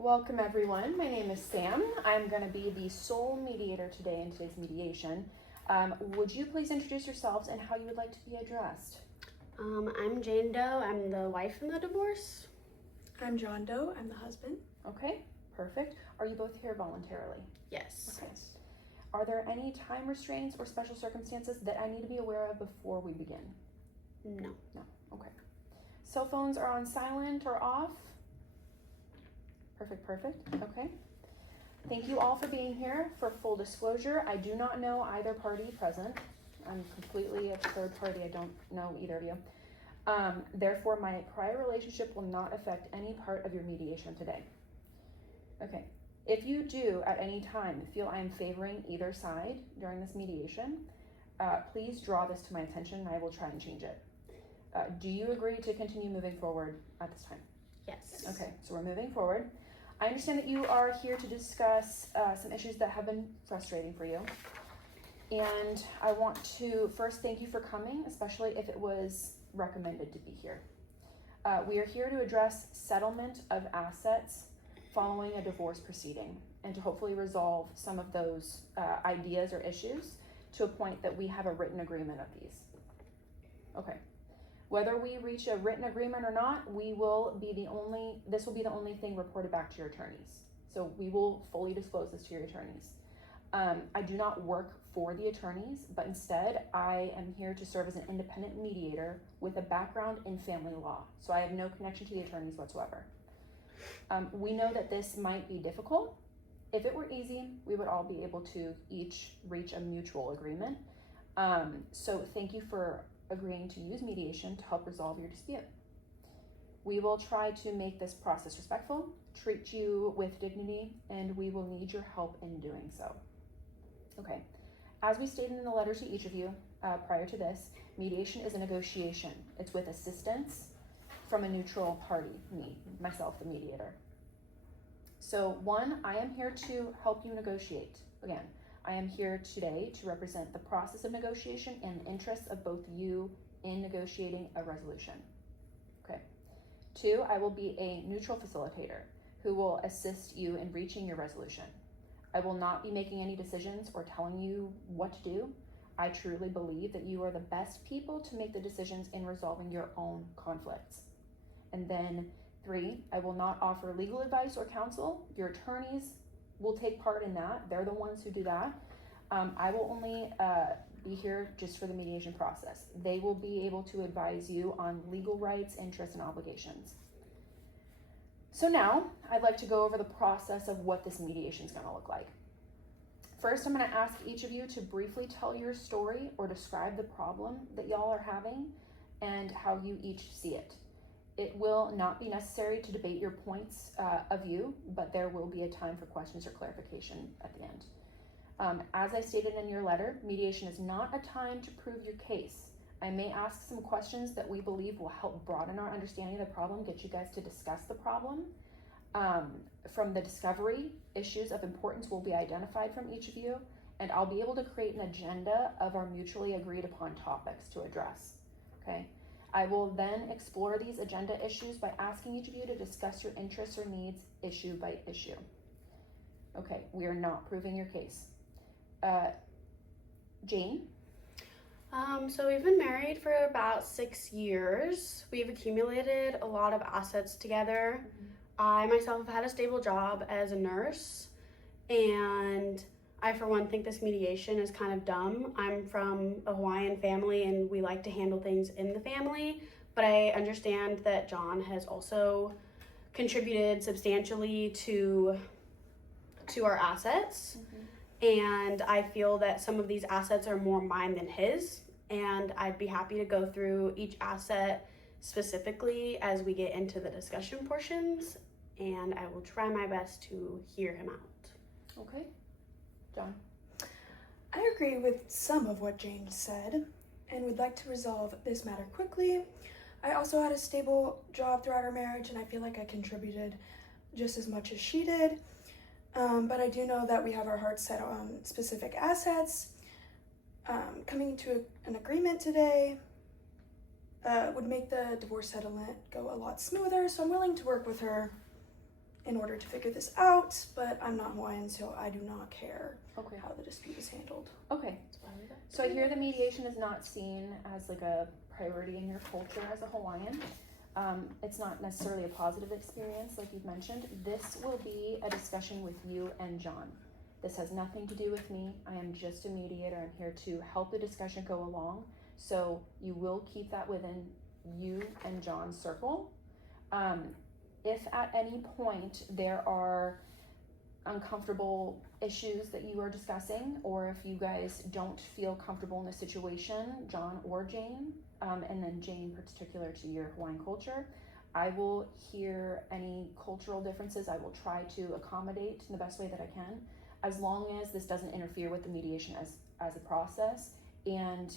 Welcome everyone. My name is Sam. I'm going to be the sole mediator today in today's mediation. Would you please introduce yourselves and how you would like to be addressed? I'm Jane Doe. I'm the wife in the divorce. I'm John Doe. I'm the husband. Okay, perfect. Are you both here voluntarily? Yes. Okay. Are there any time restraints or special circumstances that I need to be aware of before we begin? No. No. Okay. Cell phones are on silent or off? Perfect. Okay. Thank you all for being here. For full disclosure, I do not know either party present. I'm completely a third party. I don't know either of you. Therefore, my prior relationship will not affect any part of your mediation today. Okay. If you do at any time feel I am favoring either side during this mediation, please draw this to my attention and I will try and change it. Do you agree to continue moving forward at this time? Yes. Okay, so we're moving forward. I understand that you are here to discuss some issues that have been frustrating for you. And I want to first thank you for coming, especially if it was recommended to be here. We are here to address settlement of assets following a divorce proceeding and to hopefully resolve some of those ideas or issues to a point that we have a written agreement of these. Okay. Whether we reach a written agreement or not, this will be the only thing reported back to your attorneys. So we will fully disclose this to your attorneys. I do not work for the attorneys, but instead I am here to serve as an independent mediator with a background in family law. So I have no connection to the attorneys whatsoever. We know that this might be difficult. If it were easy, we would all be able to each reach a mutual agreement. So thank you for agreeing to use mediation to help resolve your dispute. We will try to make this process respectful, treat you with dignity, and we will need your help in doing so. Okay, as we stated in the letter to each of you prior to this, mediation is a negotiation. It's with assistance from a neutral party, myself, the mediator. So one, I am here to help you negotiate. Again, I am here today to represent the process of negotiation and the interests of both you in negotiating a resolution. Okay. Two, I will be a neutral facilitator who will assist you in reaching your resolution. I will not be making any decisions or telling you what to do. I truly believe that you are the best people to make the decisions in resolving your own conflicts. And then three, I will not offer legal advice or counsel. Your attorneys will take part in that. They're the ones who do that. I will only be here just for the mediation process. They will be able to advise you on legal rights, interests, and obligations. So now I'd like to go over the process of what this mediation is going to look like. First, I'm going to ask each of you to briefly tell your story or describe the problem that y'all are having and how you each see it. It will not be necessary to debate your points of view, but there will be a time for questions or clarification at the end. As I stated in your letter, mediation is not a time to prove your case. I may ask some questions that we believe will help broaden our understanding of the problem, get you guys to discuss the problem. From the discovery, issues of importance will be identified from each of you, and I'll be able to create an agenda of our mutually agreed upon topics to address, okay? I will then explore these agenda issues by asking each of you to discuss your interests or needs issue by issue. Okay, we are not proving your case. Jane? So we've been married for about 6 years. We've accumulated a lot of assets together. I myself have had a stable job as a nurse, and I, for one, think this mediation is kind of dumb. I'm from a Hawaiian family, and we like to handle things in the family, but I understand that John has also contributed substantially to our assets, and I feel that some of these assets are more mine than his, and I'd be happy to go through each asset specifically as we get into the discussion portions, and I will try my best to hear him out. Okay. John? I agree with some of what Jane said and would like to resolve this matter quickly. I also had a stable job throughout our marriage, and I feel like I contributed just as much as she did. But I do know that we have our hearts set on specific assets. Coming to an agreement today would make the divorce settlement go a lot smoother, so I'm willing to work with her in order to figure this out, but I'm not Hawaiian, so I do not care Okay. how the dispute is handled. Okay. So I hear the mediation is not seen as like a priority in your culture as a Hawaiian. It's not necessarily a positive experience like you've mentioned. This will be a discussion with you and John. This has nothing to do with me. I am just a mediator. I'm here to help the discussion go along. So you will keep that within you and John's circle. If at any point there are uncomfortable issues that you are discussing, or if you guys don't feel comfortable in the situation, John or Jane, and then Jane particular to your Hawaiian culture, I will hear any cultural differences. I will try to accommodate in the best way that I can, as long as this doesn't interfere with the mediation as a process, and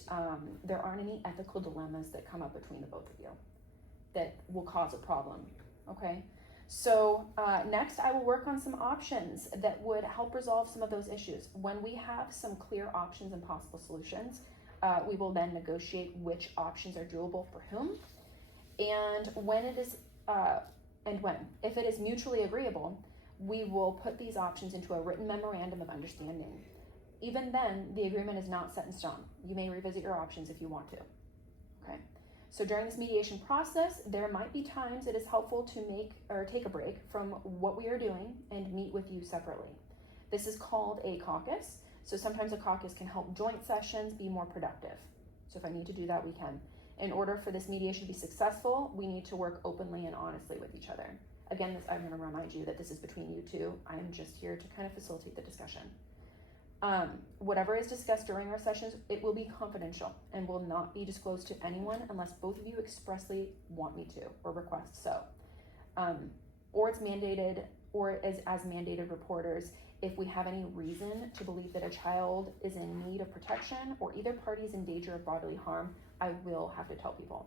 there aren't any ethical dilemmas that come up between the both of you that will cause a problem. Okay, so next I will work on some options that would help resolve some of those issues. When we have some clear options and possible solutions, we will then negotiate which options are doable for whom, and when it is, if it is mutually agreeable, we will put these options into a written memorandum of understanding. Even then, the agreement is not set in stone. You may revisit your options if you want to. Okay. So during this mediation process, there might be times it is helpful to make or take a break from what we are doing and meet with you separately. This is called a caucus. So sometimes a caucus can help joint sessions be more productive. So if I need to do that, we can. In order for this mediation to be successful, we need to work openly and honestly with each other. Again, I'm going to remind you that this is between you two. I am just here to kind of facilitate the discussion. Whatever is discussed during our sessions, it will be confidential and will not be disclosed to anyone unless both of you expressly want me to or request so. Or it's mandated, or as mandated reporters, if we have any reason to believe that a child is in need of protection or either party is in danger of bodily harm, I will have to tell people.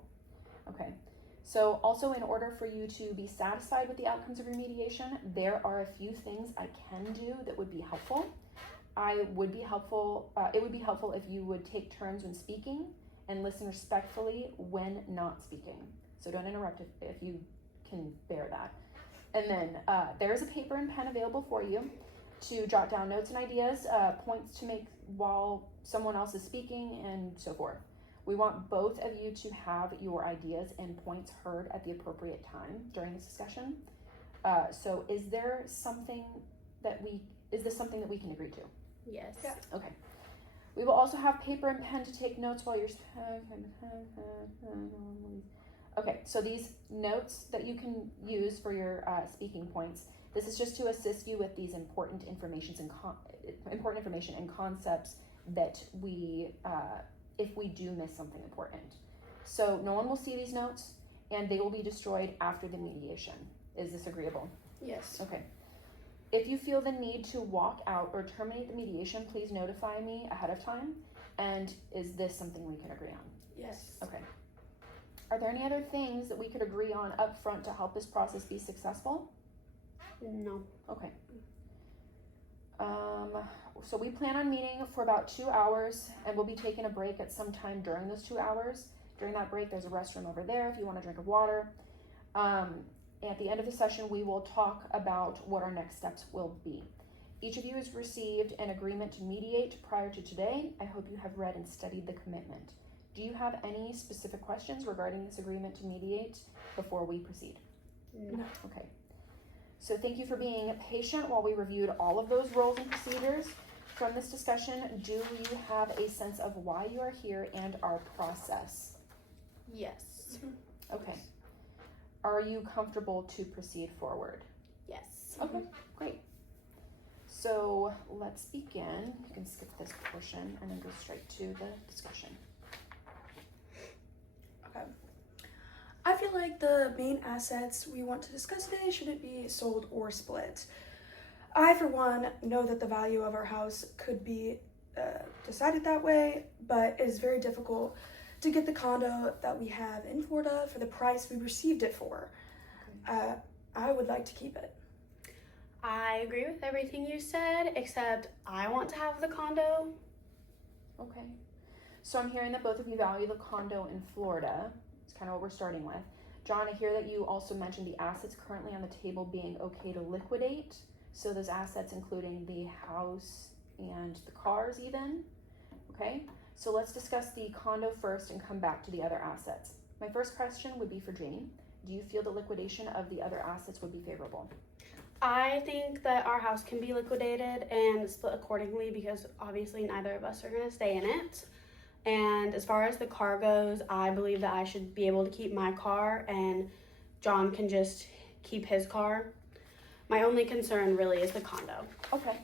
Okay. So also, in order for you to be satisfied with the outcomes of your mediation, there are a few things I can do that would be helpful. It would be helpful if you would take turns when speaking and listen respectfully when not speaking. So don't interrupt if you can bear that. And then there's a paper and pen available for you to jot down notes and ideas, points to make while someone else is speaking, and so forth. We want both of you to have your ideas and points heard at the appropriate time during this discussion. So is this something that we can agree to? Yes. Yeah. Okay. We will also have paper and pen to take notes while you're. Okay, so these notes that you can use for your speaking points. This is just to assist you with these important information and concepts that we, if we do miss something important. So no one will see these notes, and they will be destroyed after the mediation. Is this agreeable? Yes. Okay. If you feel the need to walk out or terminate the mediation, please notify me ahead of time. And is this something we can agree on? Yes. Okay. Are there any other things that we could agree on up front to help this process be successful? No. Okay. So we plan on meeting for about 2 hours, and we'll be taking a break at some time during those 2 hours. During that break, there's a restroom over there if you want a drink of water. At the end of the session, we will talk about what our next steps will be. Each of you has received an agreement to mediate prior to today. I hope you have read and studied the commitment. Do you have any specific questions regarding this agreement to mediate before we proceed? No. Okay. So thank you for being patient while we reviewed all of those roles and procedures. From this discussion, do you have a sense of why you are here and our process? Yes. Okay. Are you comfortable to proceed forward? Yes. Okay, great. So let's begin. You can skip this portion and then go straight to the discussion. Okay. I feel like the main assets we want to discuss today shouldn't be sold or split. I, for one, know that the value of our house could be decided that way, but it is very difficult to get the condo that we have in Florida for the price we received it for. I would like to keep it. I agree with everything you said, except I want to have the condo. Okay. So I'm hearing that both of you value the condo in Florida. It's kind of what we're starting with. John, I hear that you also mentioned the assets currently on the table being okay to liquidate. So those assets including the house and the cars even, okay? So let's discuss the condo first and come back to the other assets. My first question would be for Jane. Do you feel the liquidation of the other assets would be favorable? I think that our house can be liquidated and split accordingly because obviously neither of us are going to stay in it. And as far as the car goes, I believe that I should be able to keep my car and John can just keep his car. My only concern really is the condo. Okay.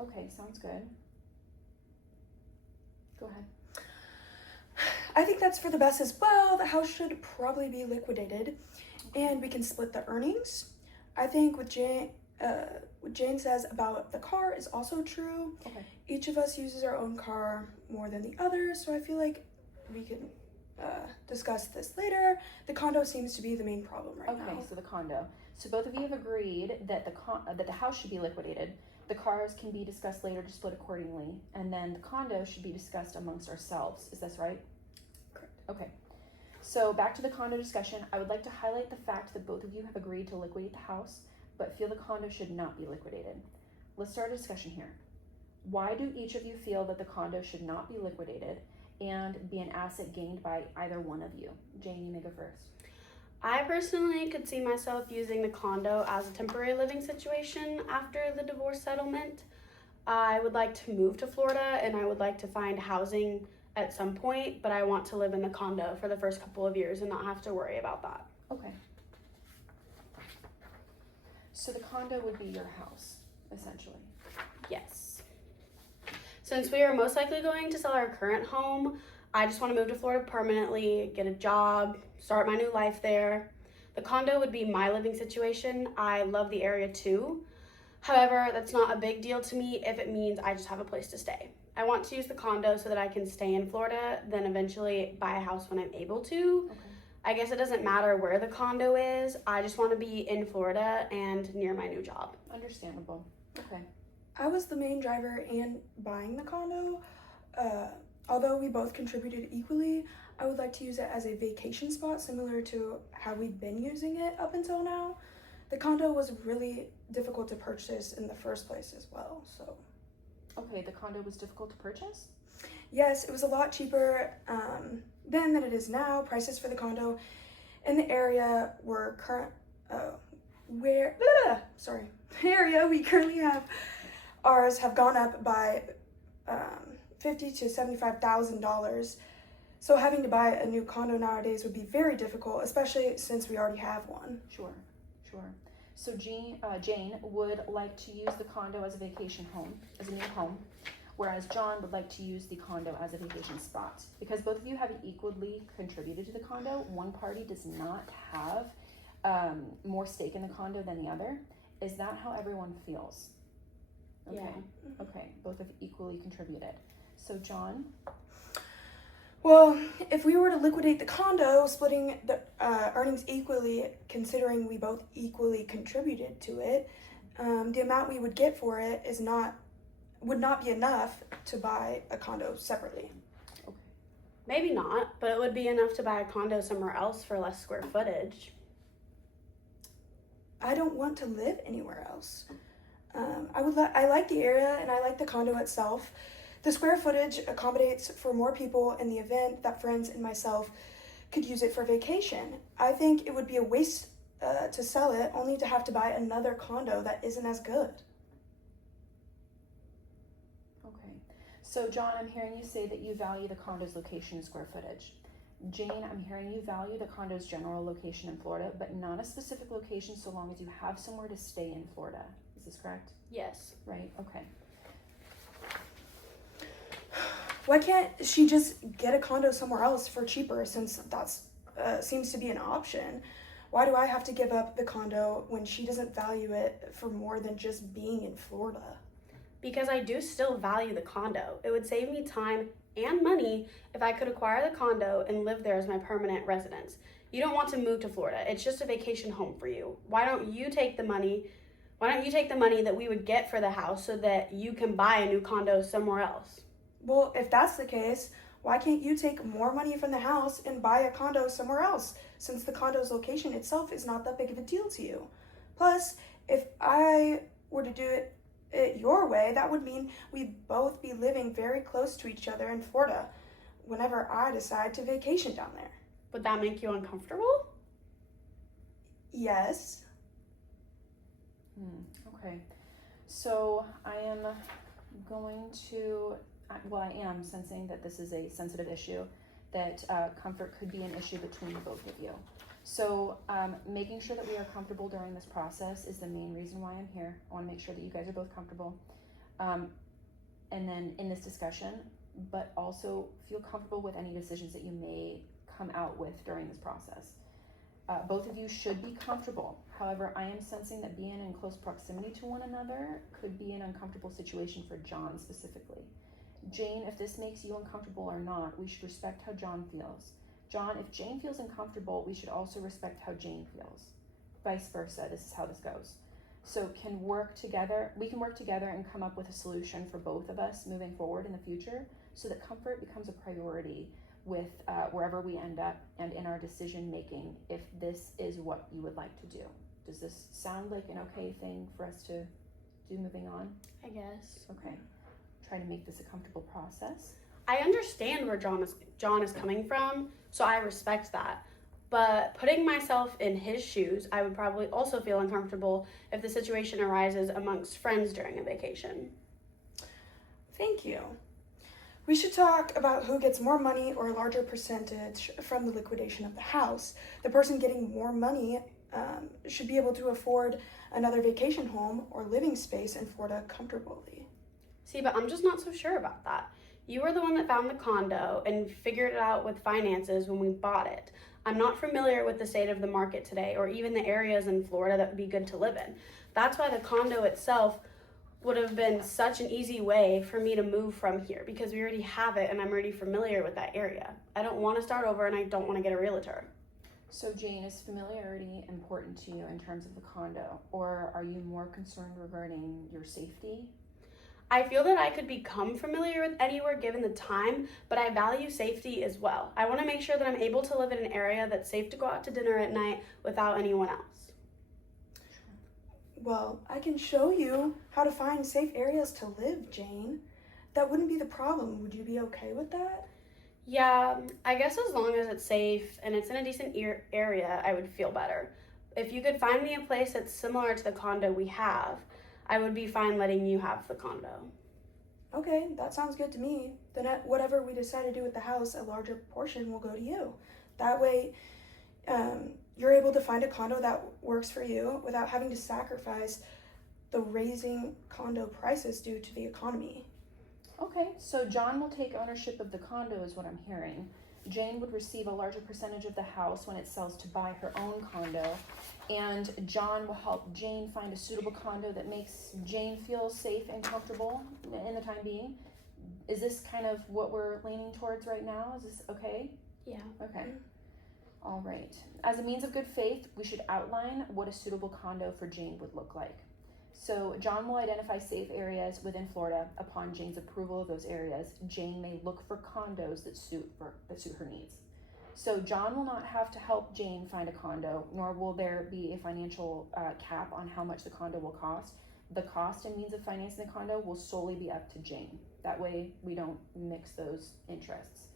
Okay, sounds good. Go ahead. I think that's for the best as well. The house should probably be liquidated and we can split the earnings. I think what Jane says about the car is also true. Okay. Each of us uses our own car more than the other, so I feel like we can discuss this later. The condo seems to be the main problem right now. Okay, so the condo. So both of you have agreed that the house should be liquidated. The cars can be discussed later to split accordingly, and then the condo should be discussed amongst ourselves. Is this right? Correct. Okay. So back to the condo discussion, I would like to highlight the fact that both of you have agreed to liquidate the house, but feel the condo should not be liquidated. Let's start a discussion here. Why do each of you feel that the condo should not be liquidated and be an asset gained by either one of you? Jane, you may go first. I personally could see myself using the condo as a temporary living situation after the divorce settlement. I would like to move to Florida and I would like to find housing at some point, but I want to live in the condo for the first couple of years and not have to worry about that. Okay. So the condo would be your house, essentially. Yes. Since we are most likely going to sell our current home, I just want to move to Florida permanently, get a job, start my new life there. The condo would be my living situation. I love the area too. However, that's not a big deal to me if it means I just have a place to stay. I want to use the condo so that I can stay in Florida, then eventually buy a house when I'm able to. Okay. I guess it doesn't matter where the condo is. I just want to be in Florida and near my new job. Understandable. Okay. I was the main driver in buying the condo. Although we both contributed equally, I would like to use it as a vacation spot similar to how we've been using it up until now. The condo was really difficult to purchase in the first place as well, so. Okay, the condo was difficult to purchase? Yes, it was a lot cheaper then than it is now. Prices for the condo in the area were the area we currently have, ours have gone up by $50,000 to $75,000. So having to buy a new condo nowadays would be very difficult, especially since we already have one. Sure. So Jane would like to use the condo as a vacation home, as a new home, whereas John would like to use the condo as a vacation spot. Because both of you have equally contributed to the condo, one party does not have more stake in the condo than the other. Is that how everyone feels? Okay. Yeah. Okay, both have equally contributed. So John? Well, if we were to liquidate the condo, splitting the earnings equally, considering we both equally contributed to it, the amount we would get for it would not be enough to buy a condo separately. Maybe not, but it would be enough to buy a condo somewhere else for less square footage. I don't want to live anywhere else. I like the area and I like the condo itself. The square footage accommodates for more people in the event that friends and myself could use it for vacation. I think it would be a waste to sell it only to have to buy another condo that isn't as good. Okay. So John, I'm hearing you say that you value the condo's location and square footage. Jane, I'm hearing you value the condo's general location in Florida, but not a specific location so long as you have somewhere to stay in Florida. Is this correct? Yes. Right, okay. Why can't she just get a condo somewhere else for cheaper since that's seems to be an option? Why do I have to give up the condo when she doesn't value it for more than just being in Florida? Because I do still value the condo. It would save me time and money if I could acquire the condo and live there as my permanent residence. You don't want to move to Florida. It's just a vacation home for you. Why don't you take the money that we would get for the house so that you can buy a new condo somewhere else? Well, if that's the case, Why can't you take more money from the house and buy a condo somewhere else, since the condo's location itself is not that big of a deal to you? Plus, if I were to do it your way, that would mean we'd both be living very close to each other in Florida whenever I decide to vacation down there. Would that make you uncomfortable? Yes. Okay. So I am going to, well, I am sensing that this is a sensitive issue, that comfort could be an issue between the both of you. So making sure that we are comfortable during this process is the main reason why I'm here. I want to make sure that you guys are both comfortable. And then in this discussion, but also feel comfortable with any decisions that you may come out with during this process. Both of you should be comfortable. However, I am sensing that being in close proximity to one another could be an uncomfortable situation for John specifically. Jane, if this makes you uncomfortable or not, we should respect how John feels. John, if Jane feels uncomfortable, we should also respect how Jane feels. Vice versa, this is how this goes. So we can work together and come up with a solution for both of us moving forward in the future so that comfort becomes a priority with wherever we end up and in our decision making if this is what you would like to do. Does this sound like an okay thing for us to do moving on? I guess. Okay. Try to make this a comfortable process. I understand where John is coming from, so I respect that. But putting myself in his shoes, I would probably also feel uncomfortable if the situation arises amongst friends during a vacation. Thank you. We should talk about who gets more money or a larger percentage from the liquidation of the house. The person getting more money should be able to afford another vacation home or living space in Florida comfortably. See, but I'm just not so sure about that. You were the one that found the condo and figured it out with finances when we bought it. I'm not familiar with the state of the market today or even the areas in Florida that would be good to live in. That's why the condo itself would have been such an easy way for me to move from here because we already have it and I'm already familiar with that area. I don't want to start over and I don't want to get a realtor. So Jane, is familiarity important to you in terms of the condo, or are you more concerned regarding your safety? I feel that I could become familiar with anywhere given the time, but I value safety as well. I want to make sure that I'm able to live in an area that's safe to go out to dinner at night without anyone else. Well, I can show you how to find safe areas to live, Jane. That wouldn't be the problem. Would you be okay with that? Yeah, I guess as long as it's safe and it's in a decent area, I would feel better. If you could find me a place that's similar to the condo we have, I would be fine letting you have the condo. Okay, that sounds good to me. Then whatever we decide to do with the house, a larger portion will go to you. That way, you're able to find a condo that works for you without having to sacrifice the raising condo prices due to the economy. Okay, so John will take ownership of the condo is what I'm hearing. Jane would receive a larger percentage of the house when it sells to buy her own condo, and John will help Jane find a suitable condo that makes Jane feel safe and comfortable in the time being. Is this kind of what we're leaning towards right now? Is this okay? Yeah. Okay. All right. As a means of good faith, we should outline what a suitable condo for Jane would look like. So John will identify safe areas within Florida. Upon Jane's approval of those areas, Jane may look for condos that suit her needs. So John will not have to help Jane find a condo, nor will there be a financial cap on how much the condo will cost. The cost and means of financing the condo will solely be up to Jane. That way we don't mix those interests.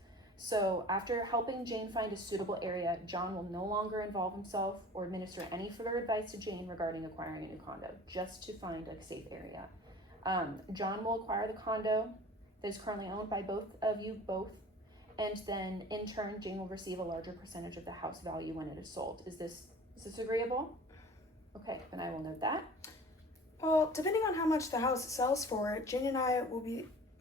So after helping Jane find a suitable area, John will no longer involve himself or administer any further advice to Jane regarding acquiring a new condo, just to find a safe area. John will acquire the condo that is currently owned by both of you, and then in turn, Jane will receive a larger percentage of the house value when it is sold. Is this agreeable? Okay, then I will note that. Well, depending on how much the house sells for, Jane and I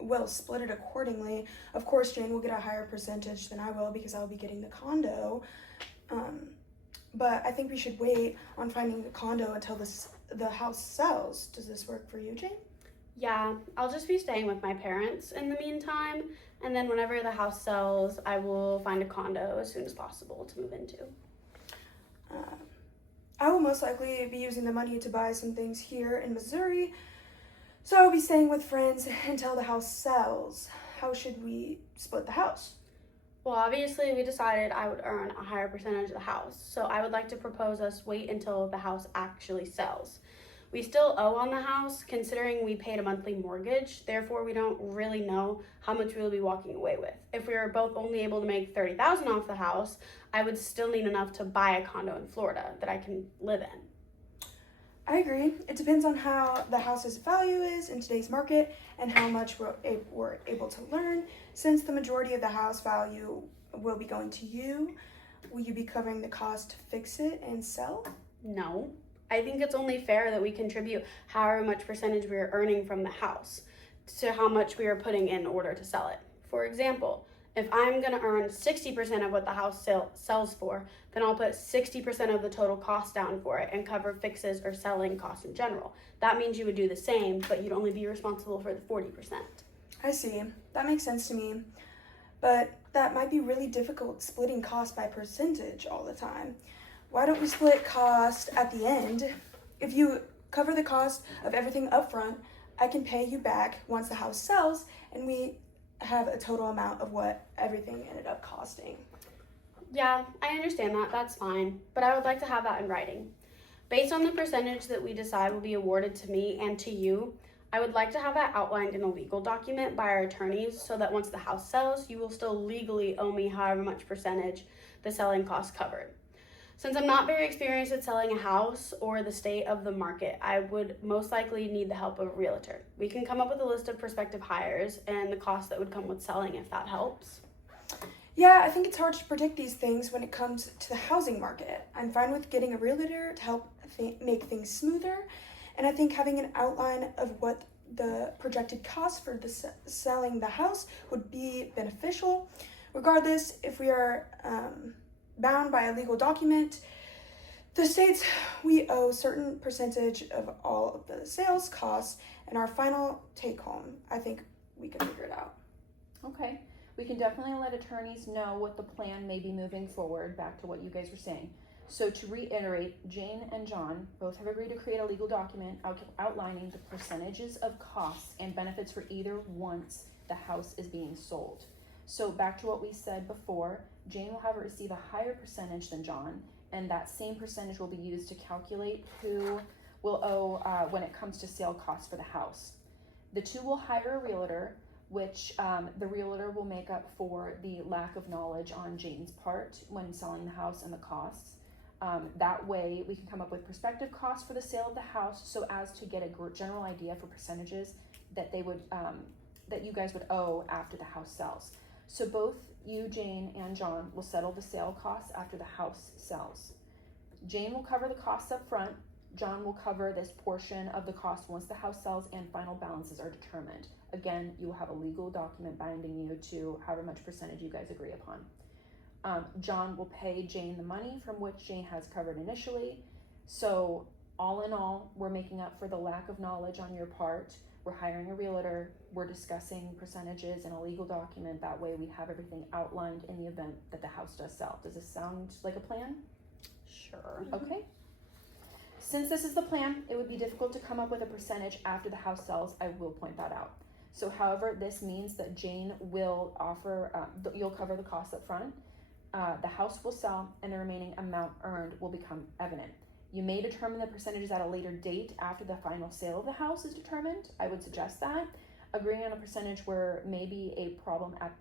will split it accordingly. Of course, Jane will get a higher percentage than I will because I'll be getting the condo. But I think we should wait on finding the condo until the house sells. Does this work for you, Jane? Yeah, I'll just be staying with my parents in the meantime, and then whenever the house sells, I will find a condo as soon as possible to move into. I will most likely be using the money to buy some things here in Missouri, so I'll be staying with friends until the house sells. How should we split the house? Well, obviously, we decided I would earn a higher percentage of the house, so I would like to propose us wait until the house actually sells. We still owe on the house, considering we paid a monthly mortgage, therefore we don't really know how much we will be walking away with. If we were both only able to make $30,000 off the house, I would still need enough to buy a condo in Florida that I can live in. I agree. It depends on how the house's value is in today's market and how much we're able to learn. Since the majority of the house value will be going to you, will you be covering the cost to fix it and sell? No. I think it's only fair that we contribute however much percentage we are earning from the house to how much we are putting in order to sell it. For example, if I'm going to earn 60% of what the house sells for, then I'll put 60% of the total cost down for it and cover fixes or selling costs in general. That means you would do the same, but you'd only be responsible for the 40%. I see. That makes sense to me. But that might be really difficult splitting cost by percentage all the time. Why don't we split cost at the end? If you cover the cost of everything up front, I can pay you back once the house sells and we have a total amount of what everything ended up costing. Yeah, I understand that. That's fine. But I would like to have that in writing. Based on the percentage that we decide will be awarded to me and to you, I would like to have that outlined in a legal document by our attorneys so that once the house sells, you will still legally owe me however much percentage the selling cost covered. Since I'm not very experienced at selling a house or the state of the market, I would most likely need the help of a realtor. We can come up with a list of prospective hires and the cost that would come with selling if that helps. Yeah, I think it's hard to predict these things when it comes to the housing market. I'm fine with getting a realtor to help make things smoother, and I think having an outline of what the projected cost for selling the house would be beneficial. Regardless, if we are bound by a legal document, the states we owe certain percentage of all of the sales costs and our final take home. I think we can figure it out. Okay. We can definitely let attorneys know what the plan may be moving forward, back to what you guys were saying. So to reiterate, Jane and John both have agreed to create a legal document outlining the percentages of costs and benefits for either once the house is being sold. So back to what we said before, Jane will have her receive a higher percentage than John, and that same percentage will be used to calculate who will owe when it comes to sale costs for the house. The two will hire a realtor, which the realtor will make up for the lack of knowledge on Jane's part when selling the house and the costs. That way we can come up with prospective costs for the sale of the house so as to get a general idea for percentages that they would that you guys would owe after the house sells. So both you, Jane, and John will settle the sale costs after the house sells. Jane will cover the costs up front. John will cover this portion of the cost once the house sells and final balances are determined. Again, you will have a legal document binding you to however much percentage you guys agree upon. John will pay Jane the money from which Jane has covered initially. So all in all, we're making up for the lack of knowledge on your part. We're hiring a realtor. We're discussing percentages in a legal document. That way we have everything outlined in the event that the house does sell. Does this sound like a plan? Sure. Okay. Since this is the plan, it would be difficult to come up with a percentage after the house sells. I will point that out. So however, this means that Jane will offer, you'll cover the costs up front. The house will sell and the remaining amount earned will become evident. You may determine the percentages at a later date after the final sale of the house is determined. I would suggest that. Agreeing on a percentage where may be a problem at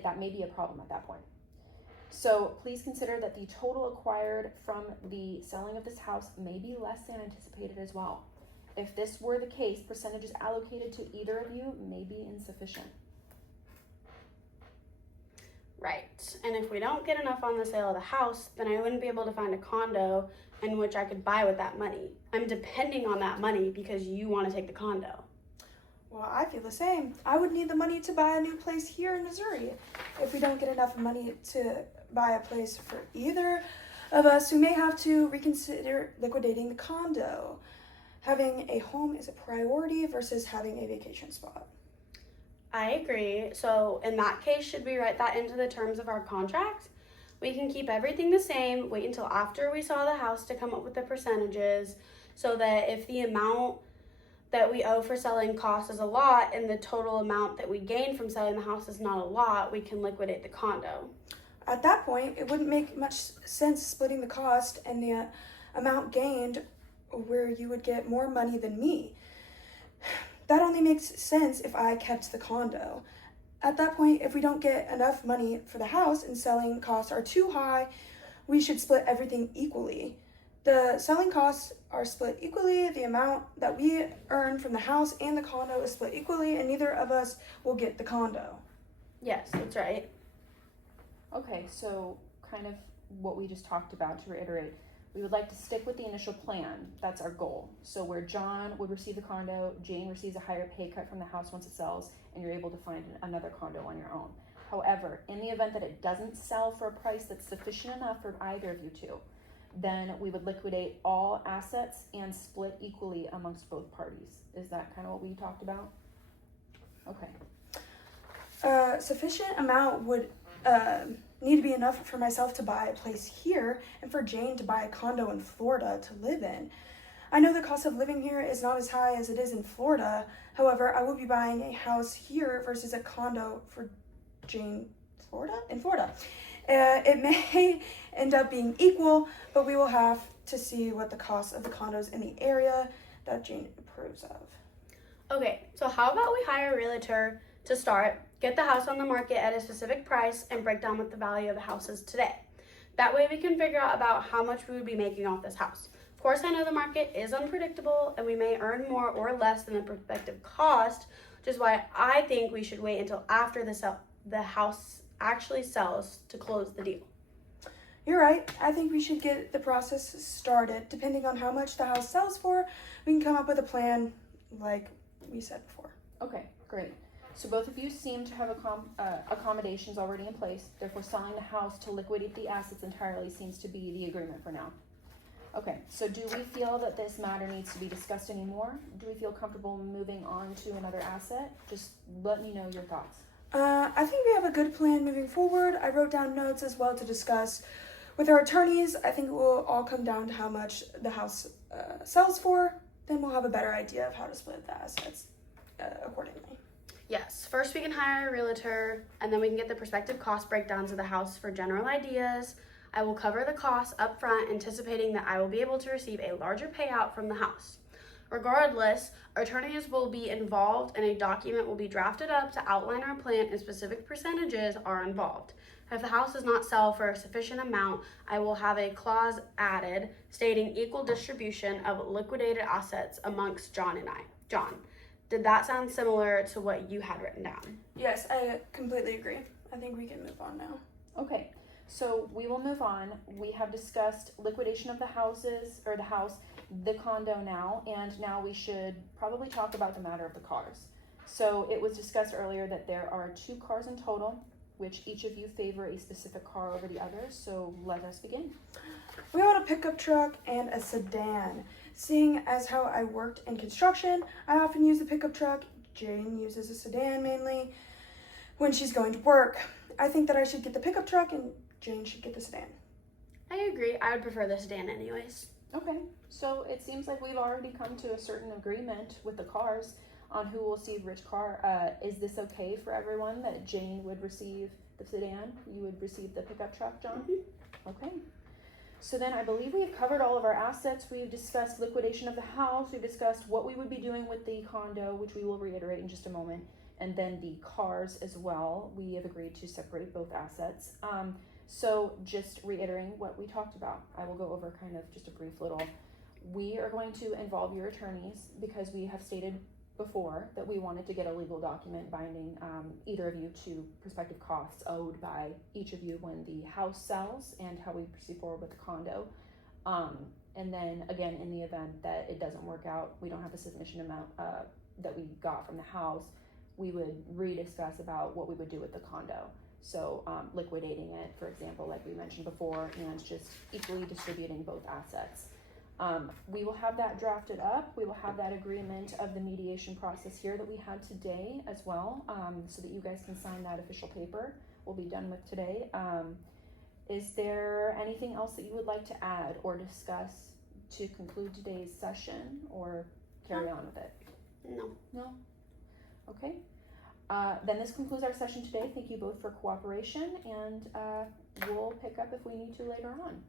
that may be a problem at that point. So please consider that the total acquired from the selling of this house may be less than anticipated as well. If this were the case, percentages allocated to either of you may be insufficient. Right. And if we don't get enough on the sale of the house, then I wouldn't be able to find a condo in which I could buy with that money. I'm depending on that money because you want to take the condo. Well, I feel the same. I would need the money to buy a new place here in Missouri. If we don't get enough money to buy a place for either of us, we may have to reconsider liquidating the condo. Having a home is a priority versus having a vacation spot. I agree. So in that case, should we write that into the terms of our contract? We can keep everything the same, wait until after we saw the house to come up with the percentages so that if the amount that we owe for selling costs is a lot and the total amount that we gain from selling the house is not a lot, we can liquidate the condo. At that point, it wouldn't make much sense splitting the cost and the amount gained where you would get more money than me. That only makes sense if I kept the condo. At that point, if we don't get enough money for the house and selling costs are too high, we should split everything equally. The selling costs are split equally, the amount that we earn from the house and the condo is split equally, and neither of us will get the condo. Yes, that's right. Okay, so kind of what we just talked about, to reiterate, we would like to stick with the initial plan. That's our goal. So where John would receive the condo, Jane receives a higher pay cut from the house once it sells, and you're able to find another condo on your own. However, in the event that it doesn't sell for a price that's sufficient enough for either of you two, then we would liquidate all assets and split equally amongst both parties. Is that kind of what we talked about? Okay. Sufficient amount would need to be enough for myself to buy a place here and for Jane to buy a condo in Florida to live in. I know the cost of living here is not as high as it is in Florida. However, I will be buying a house here versus a condo for Jane in Florida. It may end up being equal, but we will have to see what the cost of the condos in the area that Jane approves of. Okay, so how about we hire a realtor to start, get the house on the market at a specific price, and break down what the value of the house is today. That way we can figure out about how much we would be making off this house. Of course, I know the market is unpredictable and we may earn more or less than the prospective cost, which is why I think we should wait until after the house actually sells to close the deal. You're right. I think we should get the process started. Depending on how much the house sells for, we can come up with a plan like we said before. Okay, great. So both of you seem to have accommodations already in place. Therefore, selling the house to liquidate the assets entirely seems to be the agreement for now. Okay, so do we feel that this matter needs to be discussed anymore? Do we feel comfortable moving on to another asset? Just let me know your thoughts. I think we have a good plan moving forward. I wrote down notes as well to discuss with our attorneys. I think it will all come down to how much the house sells for. Then we'll have a better idea of how to split the assets accordingly. Yes, first we can hire a realtor, and then we can get the prospective cost breakdowns of the house for general ideas. I will cover the costs up front, anticipating that I will be able to receive a larger payout from the house. Regardless, attorneys will be involved and a document will be drafted up to outline our plan and specific percentages are involved. If the house does not sell for a sufficient amount, I will have a clause added stating equal distribution of liquidated assets amongst John and I. John, did that sound similar to what you had written down? Yes, I completely agree. I think we can move on now. Okay, so we will move on. We have discussed liquidation of the house, the condo now, and now we should probably talk about the matter of the cars. So it was discussed earlier that there are 2 cars in total, which each of you favor a specific car over the others. So let us begin. We want a pickup truck and a sedan. Seeing as how I worked in construction, I often use a pickup truck. Jane uses a sedan mainly when she's going to work. I think that I should get the pickup truck and Jane should get the sedan. I agree. I would prefer the sedan anyways. Okay, so it seems like we've already come to a certain agreement with the cars on who will receive which car. Is this okay for everyone that Jane would receive the sedan? You would receive the pickup truck, John? Mm-hmm. Okay. So then I believe we've covered all of our assets. We've discussed liquidation of the house. We've discussed what we would be doing with the condo, which we will reiterate in just a moment. And then the cars as well. We have agreed to separate both assets. So just reiterating what we talked about. I will go over kind of just a brief little. We are going to involve your attorneys because we have stated before that we wanted to get a legal document binding either of you to prospective costs owed by each of you when the house sells and how we proceed forward with the condo. And then again, in the event that it doesn't work out, we don't have the sufficient amount that we got from the house, we would rediscuss about what we would do with the condo. So liquidating it, for example, like we mentioned before, and just equally distributing both assets. We will have that drafted up. We will have that agreement of the mediation process here that we had today as well, so that you guys can sign that official paper. We'll be done with today. Is there anything else that you would like to add or discuss to conclude today's session or carry on with it? No. Okay. Then this concludes our session today. Thank you both for cooperation, and we'll pick up if we need to later on.